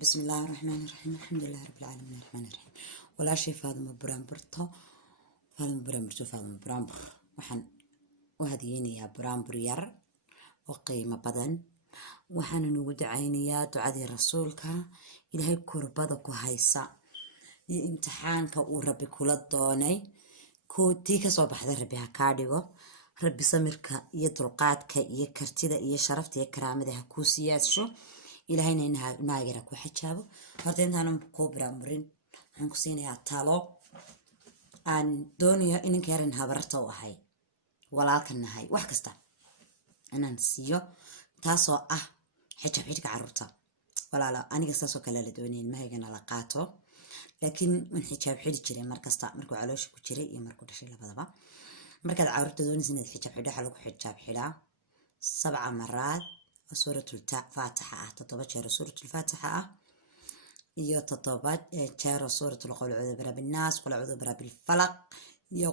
بسم الله الرحمن الرحيم. الحمد لله رب العالمين الرحمن الرحيم. ولا شيء فاضم برامبرتو فاضم برامبر وحن وهديني يا برامبر ير وقيمة بدن وحن نود عيني يا دعاء رسولك إلهي كربضك وهيسا امتحانك وربي كل الدوني كوتيك صباح ربي هكاديو ربي سمرك يدرقاتك يكرتيدا يشرفت يكرامده هكوسياسشو إلهينا إنها ناجرك وحجابه هرتين أنا كوبرا مرين هنكسيني أتالو أن دنيا إنك يرنها برتو وهاي ولكن هاي وحكستا أنا نسيو تاسو حجاب حجك عروتا ولا لا أنا قصصو كلا لدونين ما هي جنا لقاتو لكن من حجاب حجك جري مركزتا مركو علوش كجري يمركو دشي لبضبا مركز عروتا دوني سنة حجاب حجك حلوك حجاب حلا 7 مرات سورة الفاتحة تطبق سورة الفاتحة iyo toddobaad jeer suuratul qul a'uudu birabbil naas qul a'uudu birabbil falaq iyo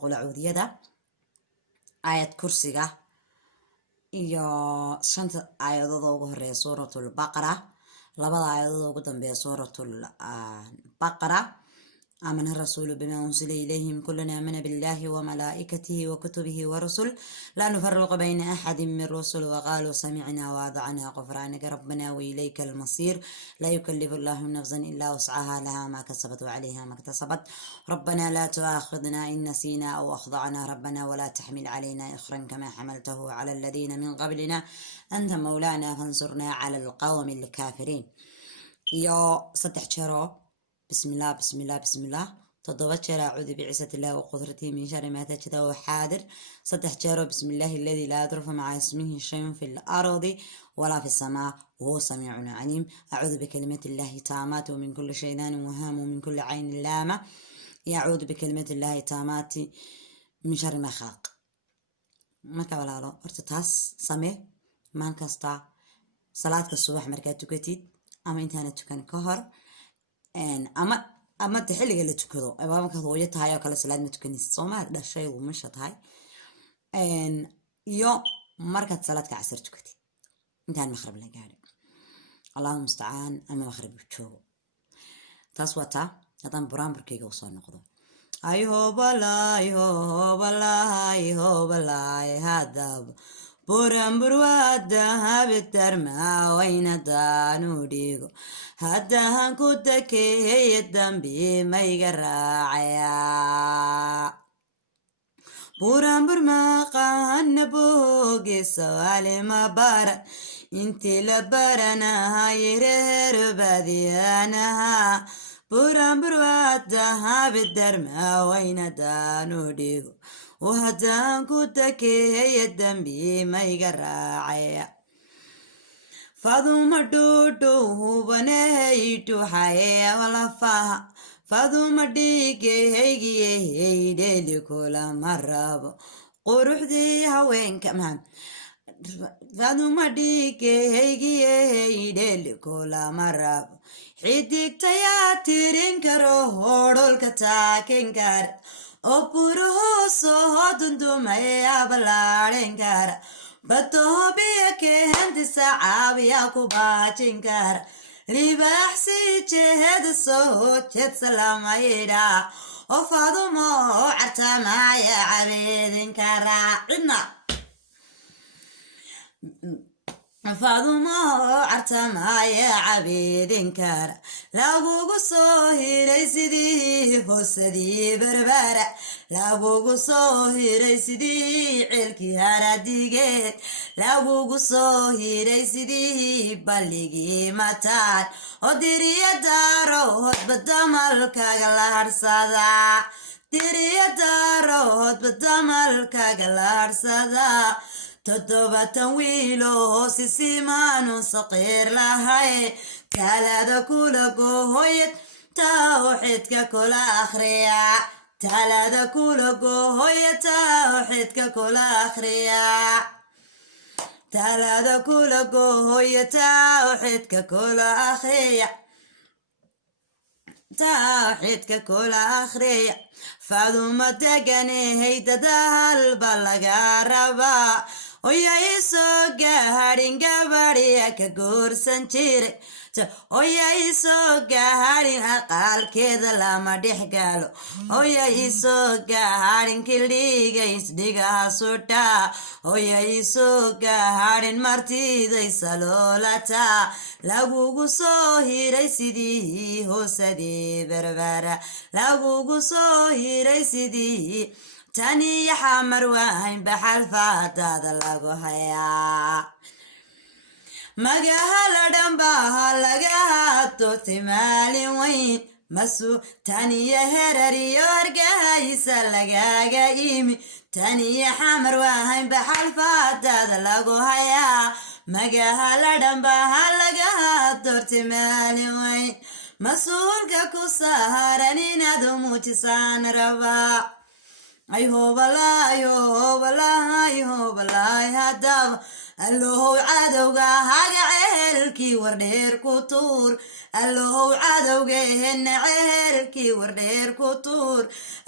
qul a'uudiyada aayad kursiga iyo 5 aayadood ugu horeeya suuratul baqara labada aayadood ugu dambeeya suuratul baqara آمن الرسول بما أنزل إليهم كلنا آمن بالله وملائكته وكتبه ورسل لا نفرق بين أحد من الرسل وقالوا سمعنا وأطعنا غفرانك ربنا وإليك المصير لا يكلف الله نفسا إلا وسعها لها ما كسبت وعليها ما اكتسبت ربنا لا تؤاخذنا إن نسينا أو أخطأنا ربنا ولا تحمل علينا إصرا كما حملته على الذين من قبلنا أنت مولانا فانصرنا على القوم الكافرين يا صدح شرو بسم الله بسم الله بسم الله تضبط شرع أعوذ بعزة الله وقدرته من شر ما تجد وحاضر صدح شرع بسم الله الذي لا يضر مع اسمه شيء في الأرض ولا في السماء وهو سميع عليم أعوذ بكلمة الله تامات ومن كل شيطان وهام ومن كل عين لامة يعوذ بكلمة الله تامات من شر ما خلق ما كولا له ارتتاس سمي ما كستا صلاة الصبح مركات تكتيد أما إنترنت كان كهر أما تحلي اللي تكذو أما ما كذو وجدتها يا كلا سلاد متكني صومع ده شيء ومشت هاي يوم مركز سلاد كعسر تكتي انتهى المخرب اللي قاعد الله المستعان أما مخرب بتشوف تصوتا هذا برام بركي وصل نقضه أيهو بلا هذا برام برواده بالترما وين دانو ديغو هذا هنكوتك هي الدنبي ما يقرعيا برام برما قان بوغي سوالي ما بارا انتي لبارنا هاي رهر باديانها برام برواده بالترما وين دانو ديغو وهذا كنتك هي الدنبي ما يقرعيا فاضوما دودو بنيتو حيا ولا فاها فاضوما ديكي هيجي ديلي كل مرة قروح دي هوين كمان فاضوما ديكي هيجي ديلي كل مرة حيدك تياتيرين كرو هورول كتاكين كار أبوره صهد دمية بلارين كار بطوبيا كهند سعابيا كوباتين كار لبحسي جهد الصوت جد سلام عيدا وفاضو مو عرتما يا عبيد كراعنا فاضما عرتما يا عبيد كار لابوغو صهيري سيدي فسدي بربارة لابوغو صهيري سيدي عيلكي هاراديجيت لابوغو صهيري سيدي بلغي ماتان وديريا دارو بدمال كاغلار صدا ديريا دارو بدمال كاغلار صدا تدوبة ويلو سيسيمان صقير لهاي كالا كل قويت توحيدك كل أخريا تالا كل قويت توحيدك كل أخريا تالا كل قويت توحيدك كل أخريا توحيدك كل أخريا فاضوما تقني هيدا دهال بلغا ربا ويا يسوق هارين قبري ka goorsan jiray oya isoo gaharin aqaalkeeda lama dhex gaalo oya isoo gaharin kildhiga isdhigaha sudha oya isoo gaharin martiday saloolata lagugu soo hiray sidii hoosadii berbera lagugu soo hiray sidii taniya xamar waahayn baxal faataada lagu hayaa magahala dhanbaha laga haato timaalin weyn masu taniya herariyo hargahaysa lagaaga imi taniya xamar waahayn baxal faataada lagu hayaa magahala dhanbaha laga haato timaalin weyn mas-uulka ku saharan inaad muujisaan rabaa ay hoobalaay hadaba allohow cadowga haga cehelkii wardheer ku tuur allohow cadowgeehena cehelkii wardheer ku tuur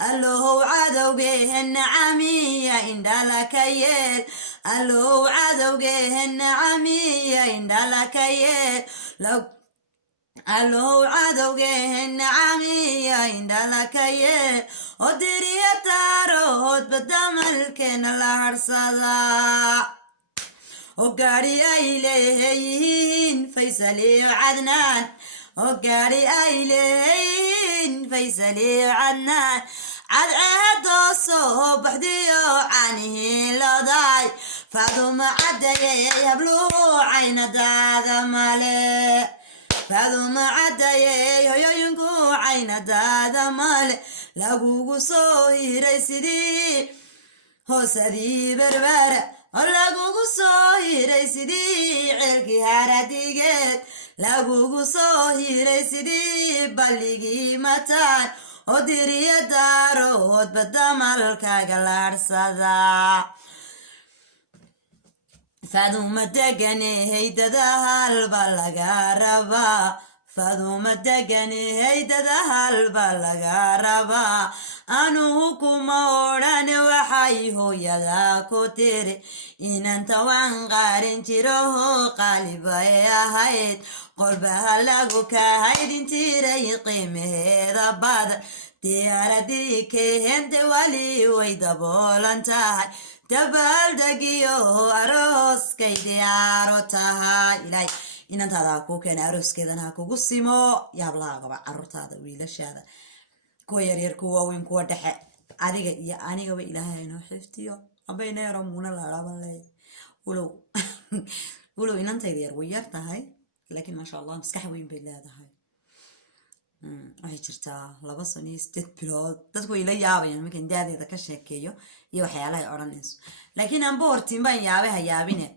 allohow cadowgeehena camiya indhala ka yeel allohow cadowgeehena camiya indhala ka yeel allohow cadowgeehena camiya indhala ka yeel oo diriya taarood badamalkeena la harsadaa oo gaari ay leeyihiin faysal iyo cadnaan oo gaari ay leeyihiin faysal iyo cadnaan cadceedoo soo baxdiyo caanihii loday faaduma caddayey habluhu caynadaada male faaduma caddayey hoyooyinku caynadaada male lagugu soo hiray sidii hoosadii berbera oo lagugu soo hiray sidii ceelkii haradigeed lagugu soo hiray sidii balligii mataan oo diriya daarood badamalkaaga laadhsadaa faaduma deganehey dadahalba laga rabaa faaduma deganehey dadahalba laga rabaa anugu kuma odhane waxay hooyadaa ku tiri inanta waan qaarin jiraho qaalibay ahayd qolbaha lagu kahaydin jiray qiimaheeda badan diyaaradii keehente wali way daboolan tahay dabaaldegiyo arooskay diyaaro tahay ilaahay inantaada ha kuu keena arooskeedana ha kugu simo yaablaagaba carruurtaada wiilashaada kuwa yaryar kuwa waaweyn kuwa dhexe adiga iyo anigaba ilaahay inoo xiftiyo abayneero muuna laadhaban leeya walow inantayda yar way yar tahay laakiin maasha allah maskax weyn bay leedahay waxay jirtaa 2 sano iyo 8 bilood dadku way la yaabayaan markaan daadeeda ka sheekeeyo iyo waxyaalaha ay odhanayso laakiin aanba hortiin baan yaabe ha yaabine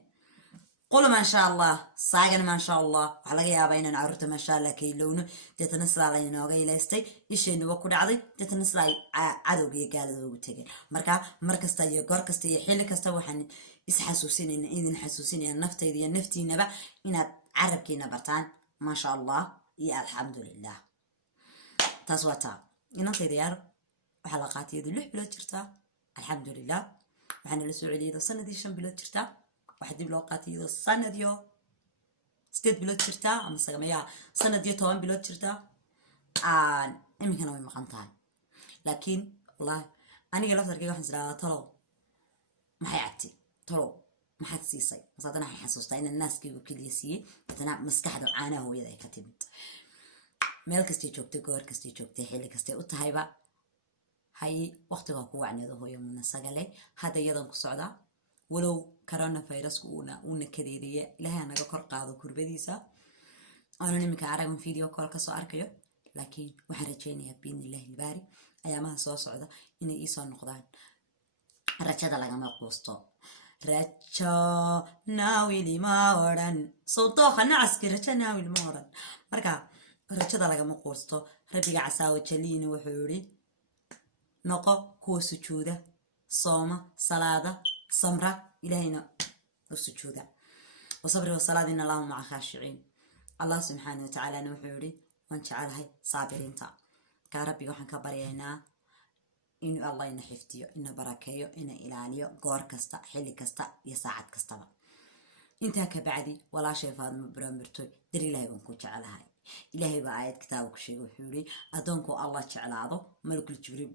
qolo maasha allah saagana maasha allah waxaa laga yaabaa inaan carruurta maasha allah ka ilowno deetana sidaa laynooga ilaystay isheenuba ku dhacday deetana sidaa cadowga iyo gaalada ugu tegay marka mar kasta iyo goor kasta iyo xilli kasta waxaan isxasuusinayna idin xasuusinaya naftayda iyo naftiinaba inaad carabkiina bartaan maasha allah iyo alxamdulilah taas waa taa inantayda yaar waxaa la qaatay iyadu 6 bilood jirtaa alxamdulilah waxaana la soo celiyay sanadii 5 bilood jirtaa waxa dib loo qaatay iyadoo sanadiyo 8 bilood jirtaa ama sagamaya sanadiyo 10 bilood jirtaa iminkana way maqan tahay laakiin wallahi aniga laftarkayga waxaan isdhahaa talow maxay cabti talow maxaad siisay masaadana waxay xasuustaa inaan naaskaygu keliya siiyey dadana maskaxda caanaha hooyada ay ka timid meel kastay joogtay goor kastay joogtay xilli kastay u tahayba hay waqtigaa ku wacneedo hooyo muna sagale hadda iyadan ku socdaa walow coronavirusku uuna kadeediye ilaahay naga kor qaado kurbadiisa aanan iminka aragan video call ka soo arkayo laakiin waxaan rajaynayaa biidnillahi ilbaari ayaamaha soo socda inay iisoo noqdaan rajada lagama quusto rajo naawili ma odhan sawdooqa nacaski rajo naawil ma odhan marka rajada lagama quusto rabbiga casaawo jaliini wuxuu yidhi noqo kuwa sujuuda sooma salaada samra إلهينا السجودة وصبر وصلاة إن الله مع خاشعين الله سبحانه وتعالى نوحوري وانشعال هاي صابرين تا كربي وحن كبرينا إنه الله ينحفتيو إنه بركيو إنه إلاليو غور كستا حلي كستا يساعد كستا intaa ka bacdi walaashay faadimo buraanburtoy dar ilaahay baan ku jecelahay ilaahay baa aayad kitaabka sheegay wuxuu yidhi addoonku allah jeclaado malakul jibriil